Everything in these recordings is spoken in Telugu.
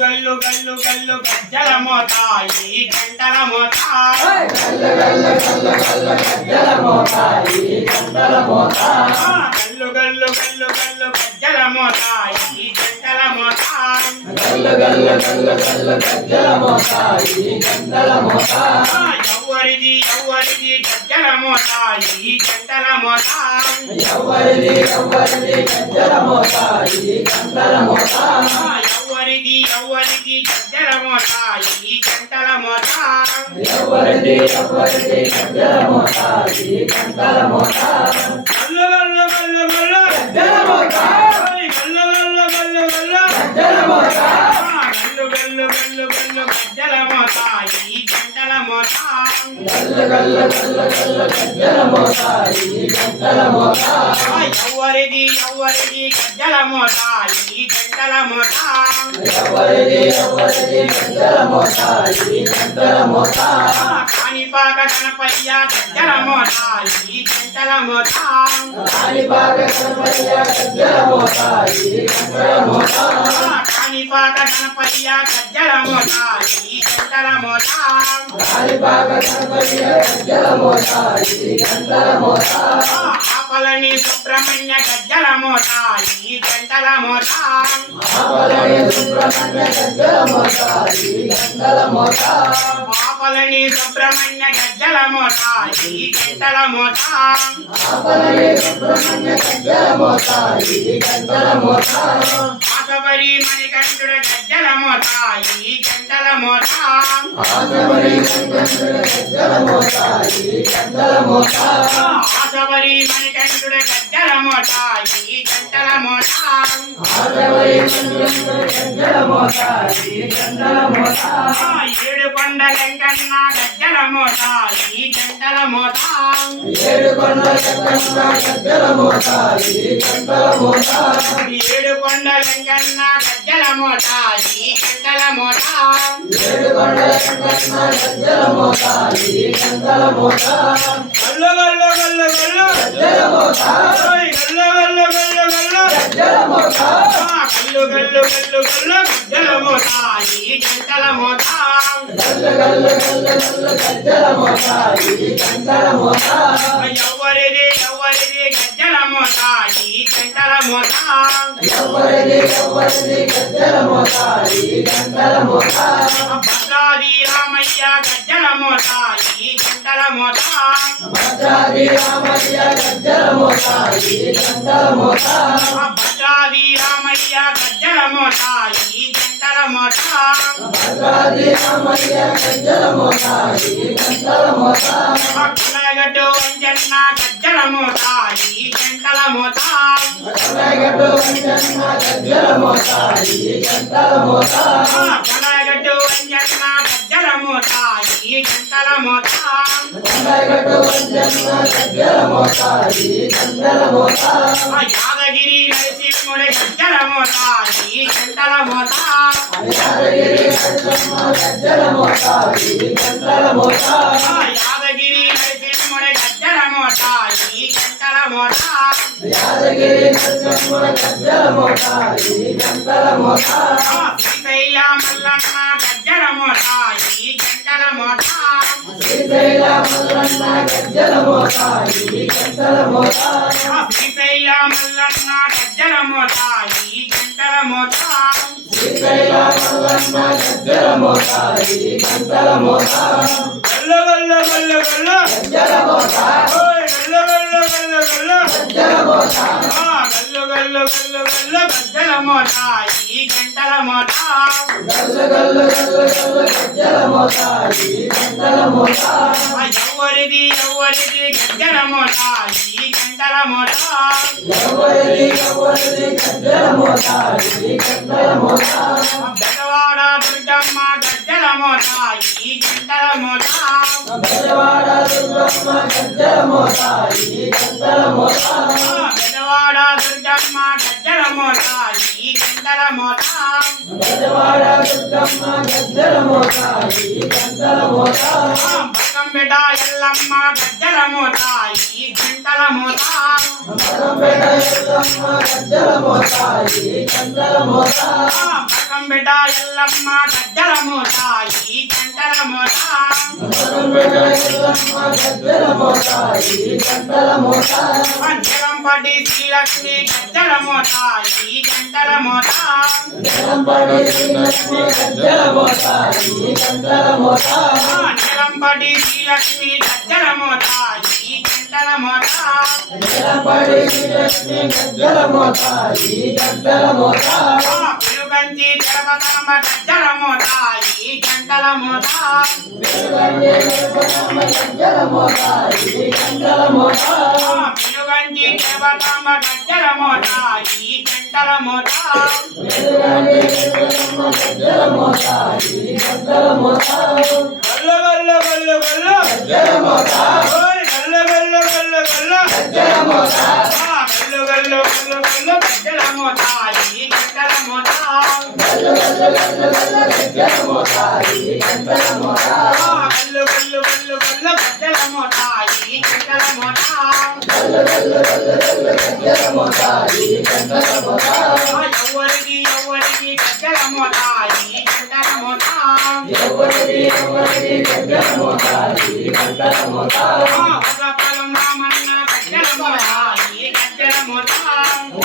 గల్లు గల్లు గల్లు గజ్జల మోత ఈ గంటల మోత ఆ, గల్లు గల్లు గల్లు గల్లు గజ్జల మోత ఈ గంటల మోత ఆ, ఎవ్వరిది ఎవ్వరిది గజ్జల మోత ఈ గంటల మోత మోత ఈ గంటల మోత గల్లు గల్లు గల్లు గల్లు ఓయ్ గల్లు గల్లు గల్లు గల్లు ఆ, గల్లు గల్లు గల్లు గల్లు గజ్జల మోత మోత ఆ, ఎవ్వరిది ఎవ్వరిది గజ్జల మోత ఈ గంటల మోత ఆ, కాణిపాక గణపయ్య గజ్జల మోత ఈ గంటల మోత కాణిపాక గణపయ్య గజ్జల మోత ఈ గంటల మోత ఆ, ఆపలని సుబ్రహ్మణ్య గజ్జల మోత ఈ గంటల మోత ఆపలని సుబ్రహ్మణ్య గజ్జల మోత ఈ గంటల మోత. ఆసవరి మణికంఠుడ గజ్జల మోత ఈ గంటల మోత. ఆసవరి మణికంఠుడ గజ్జల మోత ఈ గంటల మోత ఆ, ఏడు కొండ వెంకన్న గజ్జల మోత ఈ గంటల మోత ఏడు కొండలెంకన్న గజ్జల మోత ఈ గంటల మోత. గల్లు గల్లు గల్లు గల్లు ఓయ్ గల్లు గల్లు గల్లు గల్లు గల్లు గల్లు గల్లు గజ్జల మోత ఈ గంటల మోత ఎవరిది ఎవరిది? మోత ఈ గంటల మోత భద్రాది రామయ్య గజ్జల మోత ఈ గంటల మోత భద్రాది రామయ్య గజ్జల మోత ఈ గంటల మోత కులగడ్డు అంజన్న గజ్జల మోత ఈ గంటల మోత గజ్జల మోత ఈ గంటల మోత యాదగిరి నరసింహుడి గజ్జల మోత ఈ గంటల మోత యాదగిరి నరసింహుడి గజ్జల మోత ఈ గంటల మోత గజ్జల మోత ఈ గంటల మోత శ్రీశైల మల్లన్న గజ్జల మోత ఈ గంటల మోత గల్లు గల్లు గల్లు గల్లు ఓయ్ గల్లు గల్లు గల్లు గల్లు గజ్జల మోత ఈ గంటల మోత. ఎవరిది ఎవరిది గజ్జల మోత ఈ గంటల మోత బెజవాడ దుర్గమ్మ గజ్జల మోత ఈ గంటల మోత బెజవాడ దుర్గమ్మ గజ్జల మోత ఈ గంటల మోత ఆ, బకంబిడ ఎల్లమ్మ గజ్జల మోత ఈ గంటల మోత. బిడ్డ ఎల్లమ్మ గజ్జల మూట ఈ గంటల మూట పంచరం పడి శ్రీలక్ష్మి గజ్జల మూట ఈ గంటల మూట పంచరం పడి శ్రీలక్ష్మి గజ్జల మూట ఈ గంటల మూట ఈ గంటల మూట పిలుగంచి తిరుపతమ్మ గజ్జల మూట ఈ గంటల మూట గల్ల గల్ల గల్ల గల్ల ఓయ్ గల్ల గల్ల గల్ల గల్ల ఆ, గల్లు గల్లు గల్లు గల్లు గజ్జల మూట గంటల మూట గల్లు గల్లు గల్లు గల్లు గజ్జల మూట గజ్జల గంటల పొలం రామన్న గజ్జల మూట గజ్జల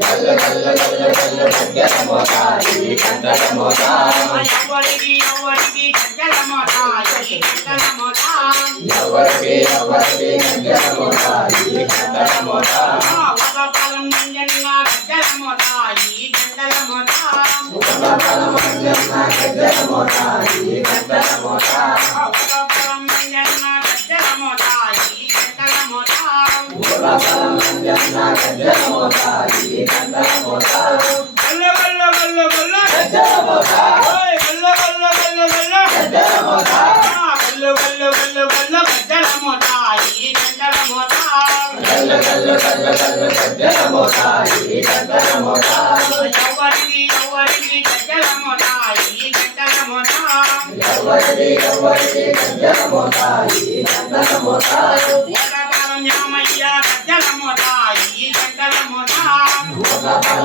గల్లు గల్లు గల్లు గల్లు ఓయ్ గల్లు గల్లు గల్లు గల్లు ఆ, గల్లు గల్లు గల్లు గల్లు గజ్జల మూట ఈ గంటల ఒక పొలం నింజన్న గజ్జల మూట ఈ గంటల మూట గల్ల గల్ల గల్ల గల్ల ఓయ్ గల్ల గల్ల గల్ల గల్ల ఆ, గల్లు గల్లు గల్లు గజ్జల మూట ఈ గజ్జల మూట ఈ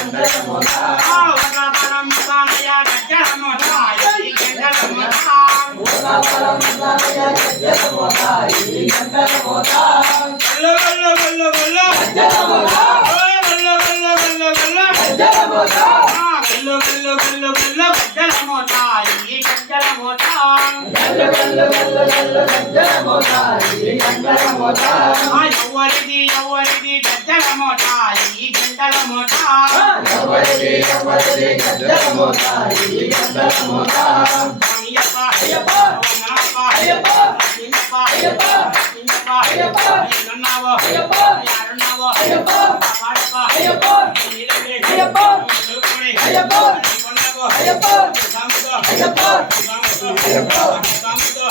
గంటల మూట ఆ, ఒక పొలం ముక్కనయ్య గజ్జల మూట ఈ గంటల మూట గల్లు గల్లు గల్లు గల్లు ఆ, ఎవరిది ఎవరిది గజ్జల మూట ఈ గంటల మూట అయ్యప్ప అయ్యప్ప అయ్యప్ప అయ్యప్ప అయ్యప్ప అయ్యప్ప ఎన్నున్నావో యారున్నావో పాడప్ప నీరండి నిలుపుడి కొన్నగో సాముతో సాముతో సాముతో సాముతో నల్లన నల్లన కొన్నామో స్వామి స్వామి అయ్యప్ప